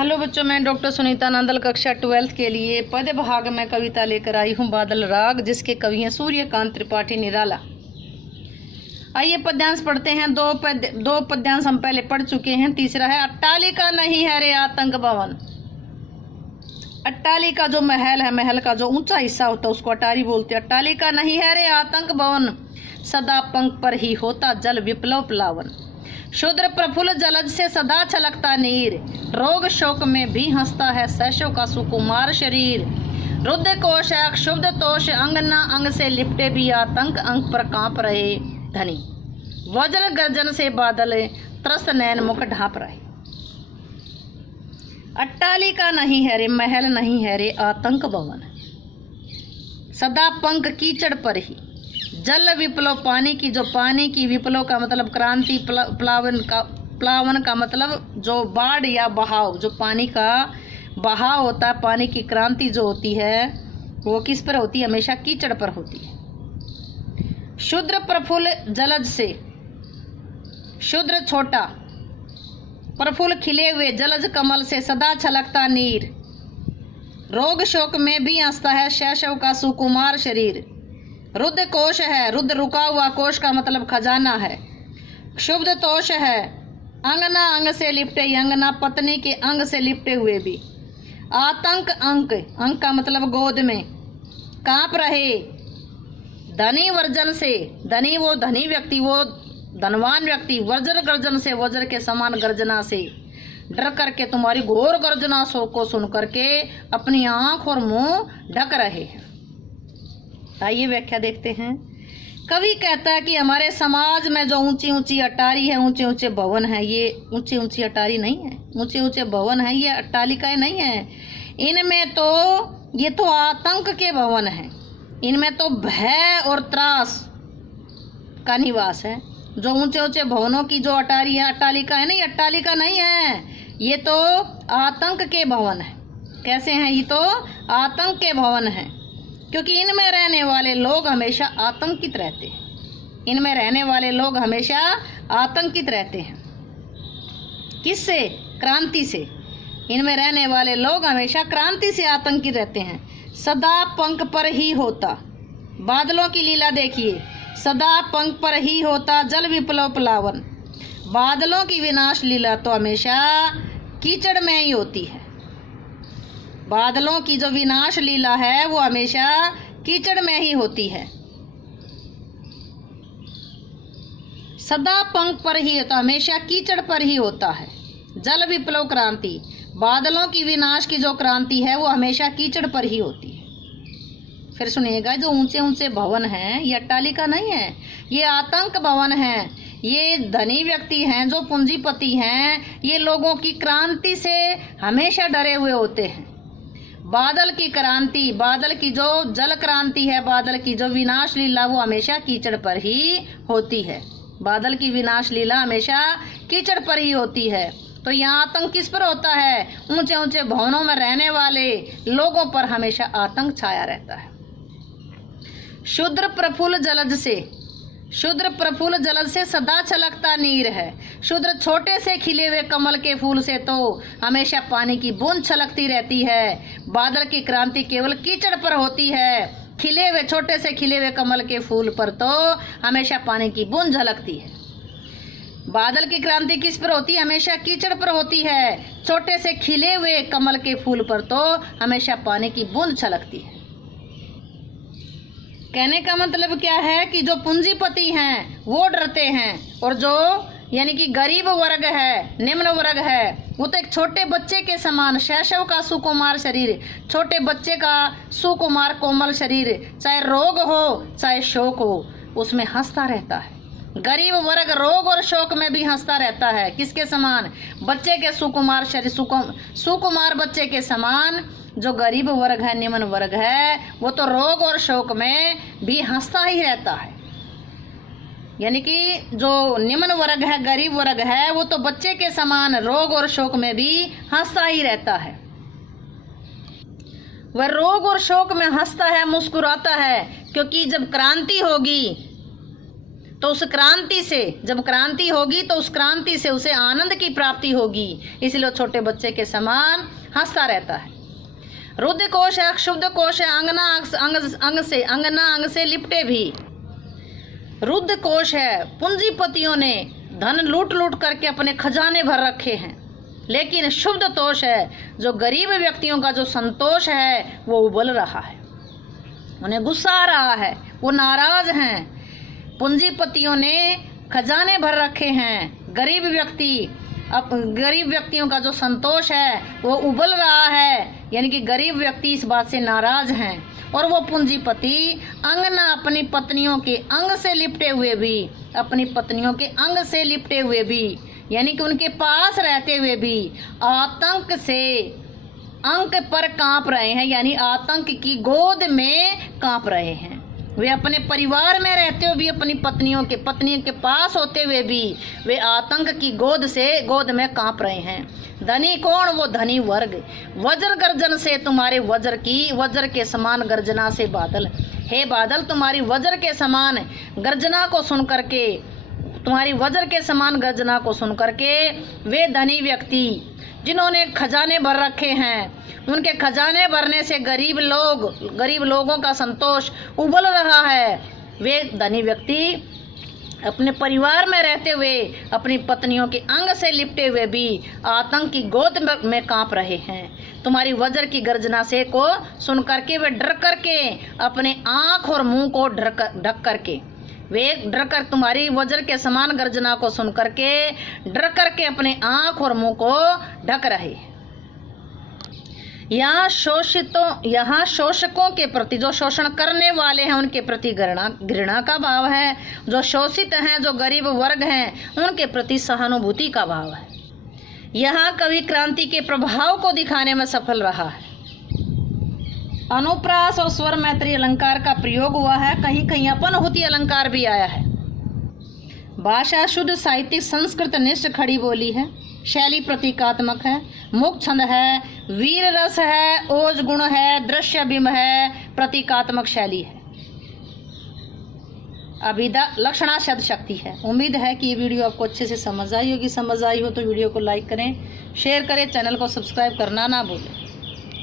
Hello बच्चों, मैं doctor Sunita Nandal कक्षा 12th के लिए पद्य भाग में कविता लेकर आई हूँ। बादल राग, जिसके कवि हैं सूर्यकांत त्रिपाठी निराला। आइए पद्यांश पढ़ते हैं। दो पद्यांश हम पहले पढ़ चुके हैं। तीसरा है अट्टालिका नहीं है रे आतंक भवन। अट्टालिका जो महल है, महल का जो ऊंचा हिस्सा होता है उसको अटारी बोलते हैं। अट्टालिका नहीं है रे आतंक भवन, सदा पंख पर ही होता जल विप्लव प्लावन। शूद्र प्रफुल्ल जलज से सदा छलकता नीर, रोग शोक में भी हंसता है सैशव का सुकुमार शरीर। रुद्र कोश है क्षुब्ध तोष, अंग न अंग से लिपटे भी आतंक, अंग पर कांप रहे धनी। वज्र गर्जन से बादल त्रस्त नैन मुख ढांप रहे। अट्टालिका नहीं है रे, महल नहीं है रे आतंक भवन, सदा पंख कीचड़ पर ही जल विप्लव। पानी की विप्लव का मतलब क्रांति, प्लावन का मतलब जो बाढ़ या बहाव, जो पानी का बहाव होता है, पानी की क्रांति जो होती है वो किस पर होती है? हमेशा कीचड़ पर होती है। शूद्र प्रफुल्ल जलज से, शूद्र छोटा, प्रफुल्ल खिले हुए, जलज कमल से सदा छलकता नीर। रोग शोक में भी हंसता है शैशव का सुकुमार शरीर। रुद्र कोश है, रुद्र रुका हुआ, कोश का मतलब खजाना है। क्षुब्ध तोष है, अंगना अंग से लिपटे, अंगना पत्नी के अंग से लिपटे हुए भी। आतंक अंक, अंक का मतलब गोद में, कांप रहे धनी वर्जन से। धनी वो धनी व्यक्ति, वो धनवान व्यक्ति। वज्र गर्जन से, वज्र के समान गर्जना से डर करके, तुम्हारी घोर गर्जना को सुन करके अपनी आंख और मुंह ढक रहे हैं। आइए व्याख्या देखते हैं। कवि कहता है कि हमारे समाज में जो ऊंची ऊंची अटारी है, ऊंचे ऊंचे भवन है, ये ऊंची ऊंची अटारी नहीं है, ऊंचे ऊंचे भवन है, ये अट्टालिकाएं नहीं है। इनमें तो ये तो आतंक के भवन हैं। इनमें तो भय और त्रास का निवास है। जो ऊंचे ऊंचे भवनों की जो अटारी है, अट्टालिका है नहीं, अट्टालिका नहीं है, ये तो आतंक के भवन है। कैसे हैं? ये तो आतंक के भवन है, क्योंकि इनमें रहने वाले लोग हमेशा आतंकित रहते हैं। इनमें रहने वाले लोग हमेशा आतंकित रहते हैं। किससे? क्रांति से। इनमें रहने वाले लोग हमेशा क्रांति से आतंकित रहते हैं। सदा पंख पर ही होता, बादलों की लीला देखिए, सदा पंख पर ही होता जल विप्लव प्लावन। बादलों की विनाश लीला तो हमेशा कीचड़ में ही होती है। बादलों की जो विनाश लीला है वो हमेशा कीचड़ में ही होती है। सदा पंख पर ही होता, हमेशा कीचड़ पर ही होता है। जल विप्लव क्रांति, बादलों की विनाश की जो क्रांति है वो हमेशा कीचड़ पर ही होती है। फिर सुनिएगा, जो ऊंचे ऊंचे भवन हैं ये अट्टालिका नहीं है, ये आतंक भवन है। ये धनी व्यक्ति हैं, जो पूंजीपति हैं, ये लोगों की क्रांति से हमेशा डरे हुए होते हैं। बादल की क्रांति, बादल की जो जल क्रांति है, बादल की जो विनाश लीला वो हमेशा कीचड़ पर ही होती है। बादल की विनाश लीला हमेशा कीचड़ पर ही होती है। तो यहाँ आतंक किस पर होता है? ऊंचे ऊंचे भवनों में रहने वाले लोगों पर हमेशा आतंक छाया रहता है। शूद्र प्रफुल्ल जलज से, शूद्र प्रफुल्ल जलज से सदा छलकता नीर है। शूद्र छोटे से खिले हुए कमल के फूल से तो हमेशा पानी की बूंद छलकती रहती है। बादल की क्रांति केवल कीचड़ पर होती है। खिले हुए, छोटे से खिले हुए कमल के फूल पर तो हमेशा पानी की बूंद झलकती है। बादल की क्रांति किस पर होती है? हमेशा कीचड़ पर होती है। छोटे से खिले हुए कमल के फूल पर तो हमेशा पानी की बूंद छलकती है। कहने का मतलब क्या है कि जो पूंजीपति हैं वो डरते हैं, और जो यानी कि गरीब वर्ग है, निम्न वर्ग है, वो तो एक छोटे बच्चे के समान, शैशव का सुकुमार शरीर, छोटे बच्चे का सुकुमार कोमल शरीर, चाहे रोग हो चाहे शोक हो, उसमें हंसता रहता है। गरीब वर्ग रोग और शोक में भी हंसता रहता है। किसके समान? बच्चे के सुकुमार शरीर, सुकुमार बच्चे के समान। जो गरीब वर्ग है, निम्न वर्ग है, वो तो रोग और शोक में भी हंसता ही रहता है। यानी कि जो निम्न वर्ग है, गरीब वर्ग है, वो तो बच्चे के समान रोग और शोक में भी हंसता ही रहता है। वह रोग और शोक में हंसता है, मुस्कुराता है, क्योंकि जब क्रांति होगी तो उस क्रांति से, जब क्रांति होगी तो उस क्रांति से उसे आनंद की प्राप्ति होगी, इसलिए छोटे बच्चे के समान हंसता रहता है। रुद्र कोश है, क्षुब्ध कोश है, अंगना अंग से लिपटे भी। रुद्र कोश है, पूंजीपतियों ने धन लूट लूट करके अपने खजाने भर रखे हैं, लेकिन शुद्ध तोष है, जो गरीब व्यक्तियों का जो संतोष है वो उबल रहा है, उन्हें गुस्सा आ रहा है, वो नाराज हैं। पूंजीपतियों ने खजाने भर रखे हैं, गरीब व्यक्तियों का जो संतोष है वो उबल रहा है, यानी कि गरीब व्यक्ति इस बात से नाराज हैं। और वो पूंजीपति अंगना अपनी पत्नियों के अंग से लिपटे हुए भी, अपनी पत्नियों के अंग से लिपटे हुए भी, यानी कि उनके पास रहते हुए भी आतंक से अंक पर कांप रहे हैं, यानी आतंक की गोद में कांप रहे हैं। वे अपने परिवार में रहते हुए भी, अपनी पत्नियों के पास होते हुए भी वे आतंक की गोद में कांप रहे हैं। धनी कौन? वो धनी वर्ग। वज्र गर्जन से तुम्हारे वज्र के समान गर्जना से बादल, हे बादल तुम्हारी वज्र के समान गर्जना को सुन करके, तुम्हारी वज्र के समान गर्जना को सुन करके वे धनी व्यक्ति जिन्होंने खजाने भर रखे हैं, उनके खजाने भरने से गरीब लोगों का संतोष उबल रहा है। वे धनी व्यक्ति अपने परिवार में रहते हुए, अपनी पत्नियों के अंग से लिपटे हुए भी आतंक की गोद में कांप रहे हैं। तुम्हारी वज्र की गर्जना से को सुन करके वे डर करके, अपने आँख और मुंह को ढक करके, वे डर कर, तुम्हारी वज्र के समान गर्जना को सुन करके डर करके अपने आँख और मुंह को ढक रहे। यहाँ शोषकों के प्रति, जो शोषण करने वाले हैं उनके प्रति घृणा का भाव है, जो शोषित हैं, जो गरीब वर्ग हैं, उनके प्रति सहानुभूति का भाव है। यहाँ कवि क्रांति के प्रभाव को दिखाने में सफल रहा है। अनुप्रास और स्वर मैत्री अलंकार का प्रयोग हुआ है, कहीं कहीं अपनहुति अलंकार भी आया है। भाषा शुद्ध साहित्यिक संस्कृत निष्ठ खड़ी बोली है, शैली प्रतीकात्मक है, मुक्त छंद है, वीर रस है, ओज गुण है, दृश्य बिंब है, प्रतीकात्मक शैली है, अभिधा लक्षणा शब्द शक्ति है। उम्मीद है कि ये वीडियो आपको अच्छे से समझ आई होगी। समझ आई हो तो वीडियो को लाइक करें, शेयर करें, चैनल को सब्सक्राइब करना ना भूलें।